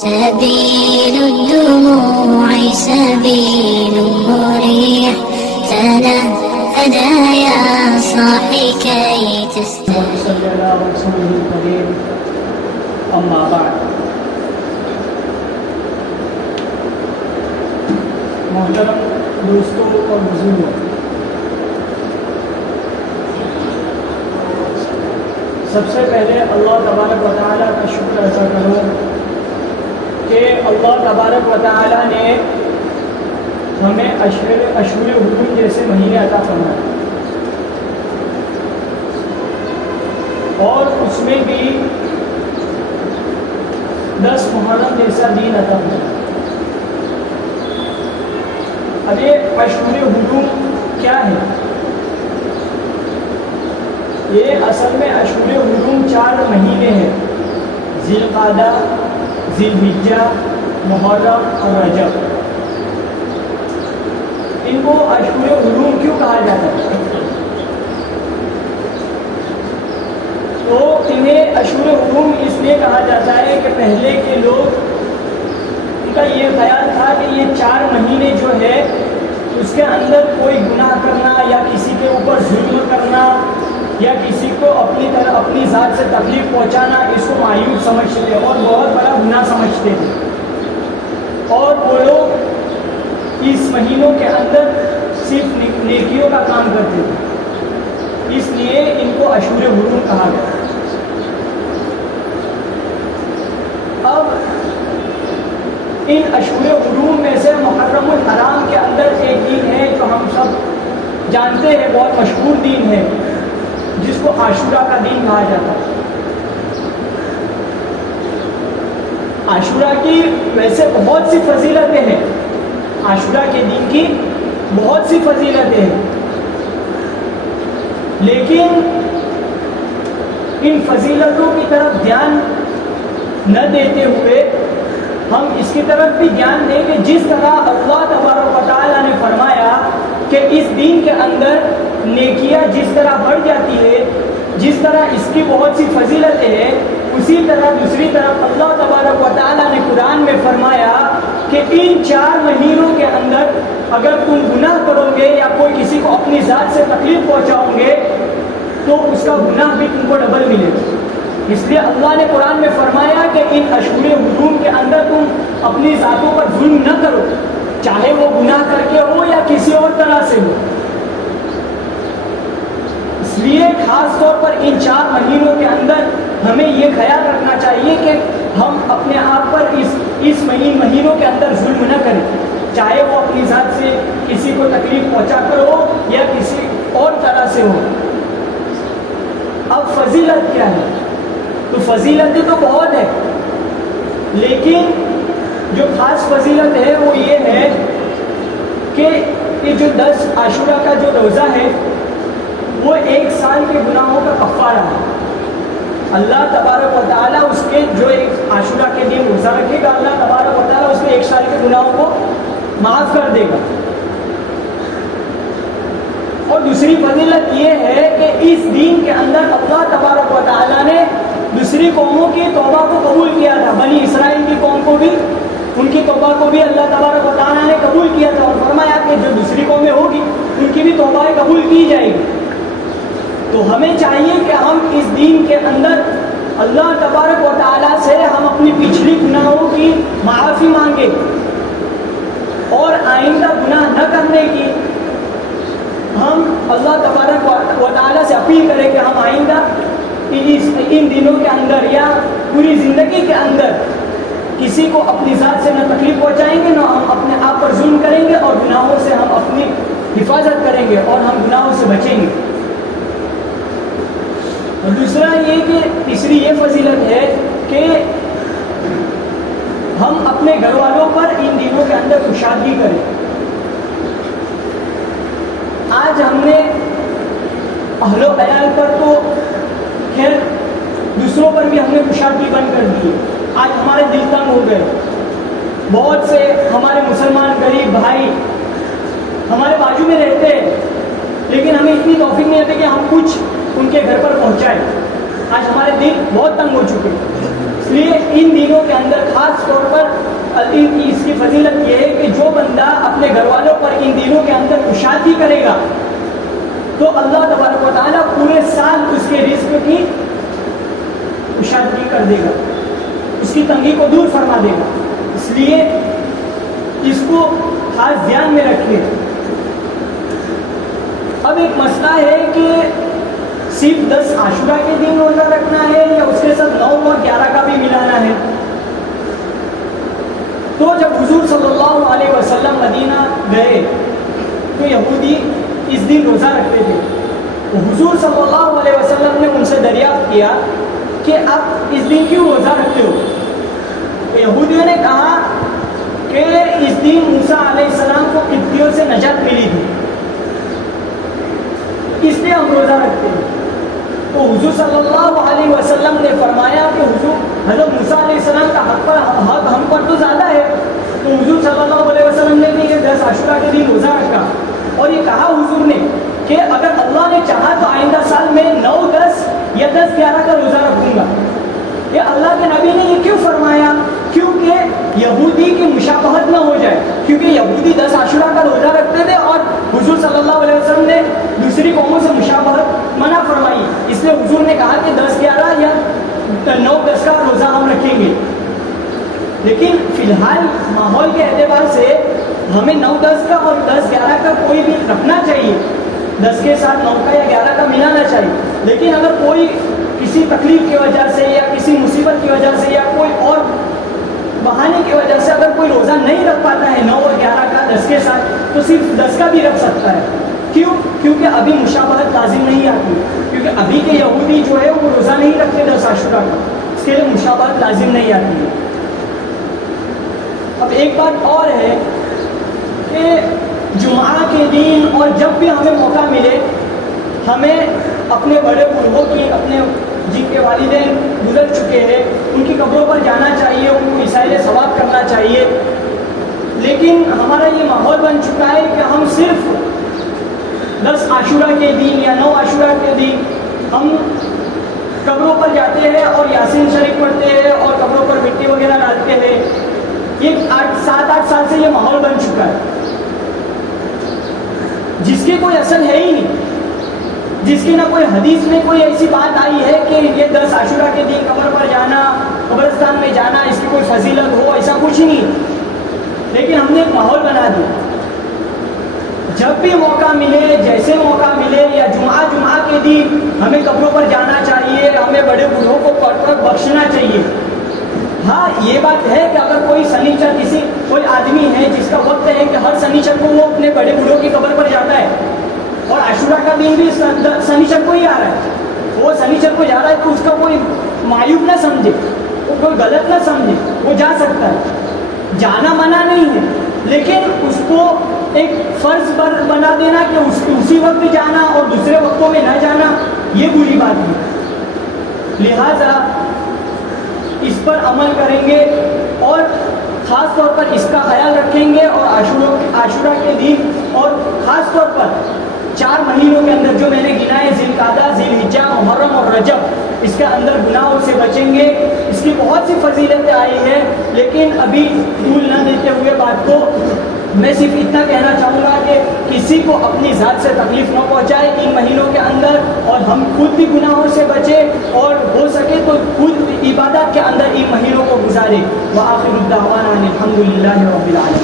سبيل الدموع سبيل مريح تنهد يا صاحي كي تستمع. صلی اللہ رسول کریم اما بعد. محترم دوستوں اور بزرگوں، سب سے پہلے اللہ تبارک و تعالیٰ کا شکر ادا کروں کہ اللہ تبارک و تعالیٰ نے ہمیں اشہر حرم جیسے مہینے عطا فرمائے، اور اس میں بھی 10 محرم جیسا دین عطا فرمائے. اب یہ اشہر حرم کیا ہے؟ یہ اصل میں اشہر حرم 4 مہینے ہیں: ذی القعدہ، ذی الحجہ، محرم اور رجب. ان کو اشہر حرم کیوں کہا جاتا ہے؟ تو انہیں اشہر حرم اس لیے کہا جاتا ہے کہ پہلے کے لوگ، ان کا یہ خیال تھا کہ یہ 4 مہینے جو ہے اس کے اندر کوئی گناہ کرنا یا کسی کے اوپر ظلم کرنا یا کسی کو اپنی ذات سے تکلیف پہنچانا، اس کو معیوب سمجھتے تھے اور بہت بڑا گناہ سمجھتے تھے، اور وہ لوگ اس مہینوں کے اندر صرف نیکیوں کا کام کرتے تھے، اس لیے ان کو اشہر حرم کہا گیا. اب ان اشہر حرم میں سے محرم الحرام کے اندر ایک دن ہے جو ہم سب جانتے ہیں، بہت مشہور دن ہے، جس کو عاشورہ کا دن کہا جاتا ہے. عاشورہ کی ویسے بہت سی فضیلتیں ہیں، عاشورہ کے دن کی بہت سی فضیلتیں ہیں، لیکن ان فضیلتوں کی طرف دھیان نہ دیتے ہوئے ہم اس کی طرف بھی دھیان دیں کہ جس طرح اللہ تبارک و تعالیٰ نے فرمایا کہ اس دین کے اندر نیکیاں جس طرح بڑھ جاتی ہے، جس طرح اس کی بہت سی فضیلتیں ہیں، اسی طرح دوسری طرف اللہ تبارک و تعالیٰ نے قرآن میں فرمایا کہ ان 4 مہینوں کے اندر اگر تم گناہ کرو گے یا کوئی کسی کو اپنی ذات سے تکلیف پہنچاؤ گے تو اس کا گناہ بھی تم کو ڈبل ملے گا. اس لیے اللہ نے قرآن میں فرمایا کہ ان اشہر حرم کے اندر تم اپنی ذاتوں پر ظلم نہ کرو، چاہے وہ گناہ کر کے ہو یا کسی اور طرح سے ہو. اس لیے خاص طور پر ان 4 مہینوں کے اندر ہمیں یہ خیال رکھنا چاہیے کہ ہم اپنے آپ پر اس مہینوں کے اندر ظلم نہ کریں، چاہے وہ اپنی ذات سے کسی کو تکلیف پہنچا کر ہو یا کسی اور طرح سے ہو. اب فضیلت کیا ہے؟ تو فضیلتیں تو بہت ہے، لیکن جو خاص فضیلت ہے وہ یہ ہے کہ یہ جو 10 عاشورہ کا جو روزہ ہے وہ 1 سال کے گناہوں کا کفارہ ہے. اللہ تبارک و تعالیٰ اس کے جو ایک عاشورہ کے دن روزہ رکھے گا، اللہ تبارک و تعالیٰ اس کے 1 سال کے گناہوں کو معاف کر دے گا. اور دوسری فضیلت یہ ہے کہ اس دین کے اندر اللہ تبارک و تعالیٰ نے دوسری قوموں کی توبہ کو قبول کیا تھا. بنی اسرائیل کی قوم کو بھی، ان کی توبہ کو بھی اللہ تبارک و تعالیٰ نے قبول کیا تھا، اور فرمایا کہ جو دوسری قومیں ہوگی ان کی بھی توبہ قبول کی جائے گی. تو ہمیں چاہیے کہ ہم اس دین کے اندر اللہ تبارک و تعالیٰ سے ہم اپنی پچھلی گناہوں کی معافی مانگیں اور آئندہ گناہ نہ کرنے کی ہم اللہ تبارک و تعالیٰ سے اپیل کریں کہ ہم آئندہ ان دنوں کے اندر یا پوری زندگی کے اندر کسی کو اپنی ذات سے نہ تکلیف پہنچائیں گے، نہ ہم اپنے آپ پر ظلم کریں گے، اور گناہوں سے ہم اپنی حفاظت کریں گے اور ہم گناہوں سے بچیں گے. اور دوسرا یہ کہ تیسری یہ فضیلت ہے کہ ہم اپنے گھر والوں پر ان دنوں کے اندر کشادگی کریں. آج ہم نے اہل و عیال پر تو خیر دوسروں پر بھی ہم نے کشادگی بند کر دی. آج ہمارے دل تنگ ہو گئے. بہت سے ہمارے مسلمان غریب بھائی ہمارے بازو میں رہتے ہیں، لیکن ہمیں اتنی توفیق نہیں ہوتی کہ ہم کچھ ان کے گھر پر پہنچائیں. آج ہمارے دل بہت تنگ ہو چکے ہیں، اس لیے ان دنوں کے اندر خاص طور پر اس کی فضیلت یہ ہے کہ جو بندہ اپنے گھر والوں پر ان دنوں کے اندر کشادگی کرے گا تو اللہ تبارک و تعالیٰ پورے سال اس کے رزق کی کشادگی کر دے گا، اس کی تنگی کو دور فرما دے گا. اس لیے اس کو خاص دھیان میں رکھیے. اب ایک مسئلہ ہے کہ صرف 10 عاشورہ کے دن روزہ رکھنا ہے یا اس کے ساتھ 9 اور 11 کا بھی ملانا ہے. تو جب حضور صلی اللہ علیہ وسلم مدینہ گئے تو یہودی اس دن روزہ رکھتے تھے. تو حضور صلی اللہ علیہ وسلم نے ان سے دریافت کیا کہ آپ اس دن کیوں روزہ رکھتے ہو؟ تو یہودیوں نے کہا کہ اس دن موسیٰ علیہ السلام کو قبطیوں سے نجات ملی تھی، اس لیے ہم روزہ رکھتے ہیں. تو حضور صلی اللہ علیہ وسلم نے فرمایا کہ حضور حضرت موسیٰ علیہ السلام کا حق ہم پر تو زیادہ ہے. تو حضور صلی اللہ علیہ وسلم نے بھی یہ 10 عاشورہ کے دن روزہ رکھا اور یہ کہا حضور نے کہ اگر اللہ نے چاہا تو آئندہ سال میں 9، 10 یا 10، 11 کا روزہ رکھوں گا. یہ اللہ کے نبی نے یہ کیوں فرمایا؟ کیونکہ یہودی کی مشابہت نہ ہو جائے، کیونکہ یہودی 10 عاشورہ کا روزہ رکھتے تھے اور حضور صلی اللہ علیہ وسلم نے دوسری قوموں سے مشابہت منع فرمائی. اس لیے حضور نے کہا کہ 10، 11 یا 9، 10 کا روزہ ہم رکھیں گے. لیکن فی الحال ماحول کے اعتبار سے ہمیں 9، 10 کا اور 10، 11 کا کوئی بھی رکھنا چاہیے. 10 کے ساتھ 9 کا یا 11 کا ملانا چاہیے. لیکن اگر کوئی کسی تکلیف کی وجہ سے یا کسی مصیبت کی وجہ سے یا کوئی اور بہانے کی وجہ سے اگر کوئی روزہ نہیں رکھ پاتا ہے 9 اور 11 کا 10 کے ساتھ، تو صرف 10 کا بھی رکھ سکتا ہے. کیوں؟ کیونکہ ابھی مشابہت لازم نہیں آتی، کیونکہ ابھی کے یہودی جو ہے وہ روزہ نہیں رکھتے 10 عاشورہ کا، اس کے لیے مشابہت لازم نہیں آتی ہے. اب ایک بات اور ہے کہ جمعہ کے دن اور جب بھی ہمیں موقع ملے ہمیں اپنے بڑے بزرگوں کی، اپنے جن کے والدین گزر چکے ہیں ان کی قبروں پر جانا چاہیے، ان کو احسان ثواب کرنا چاہیے. لیکن ہمارا یہ ماحول بن چکا ہے کہ ہم صرف 10 عاشورہ کے دن یا 9 عاشورہ کے دن ہم قبروں پر جاتے ہیں اور یاسین شریف پڑھتے ہیں اور قبروں پر مٹی وغیرہ ڈالتے ہیں. یہ 7-8 سال سے یہ ماحول بن چکا ہے جس کی کوئی اصل ہے ہی نہیں، جس کی نہ کوئی حدیث میں کوئی ایسی بات آئی ہے کہ یہ 10 عاشورہ کے دن قبر پر جانا، قبرستان میں جانا اس کی کوئی فضیلت ہو، ایسا کچھ نہیں. لیکن ہم نے ایک ماحول بنا دیا، جب بھی موقع ملے، جیسے موقع ملے، یا جمعہ کے دن ہمیں قبروں پر جانا چاہیے، ہمیں بڑے بوڑھوں کو پڑھ کر بخشنا چاہیے. ہاں یہ بات ہے کہ اگر کوئی سنیچر کوئی آدمی ہے جس کا وقت ہے کہ ہر سنیچر کو وہ اپنے بڑے بوڑھوں کی قبر پر جاتا ہے اور عاشورہ کا دن بھی سنیچر کو ہی آ رہا ہے، وہ سنیچر کو جا رہا ہے تو اس کا کوئی معیوب نہ سمجھے، وہ کوئی غلط نہ سمجھے، وہ جا سکتا ہے، جانا منع نہیں ہے. لیکن اس کو ایک فرض پر بنا دینا کہ اسی وقت جانا اور دوسرے وقتوں میں نہ جانا، یہ بری بات ہے. لہذا اس پر عمل کریں گے اور خاص طور پر اس کا خیال رکھیں گے اور عاشورہ کے دن اور خاص طور پر 4 مہینوں کے اندر جو میں نے گنا ہے، ذی القعدہ، ذی الحجہ، محرم اور رجب، اس کے اندر گناہوں سے بچیں گے. اس کی بہت سی فضیلتیں آئی ہیں، لیکن ابھی بھول نہ دیتے ہوئے بات کو میں صرف اتنا کہنا چاہوں گا کہ کسی کو اپنی ذات سے تکلیف نہ پہنچائے ان مہینوں کے اندر، اور ہم خود بھی گناہوں سے بچیں اور ہو سکے تو خود عبادات کے اندر ان مہینوں کو گزارے. وآخر الدعوانا الحمد للہ رب العالمین.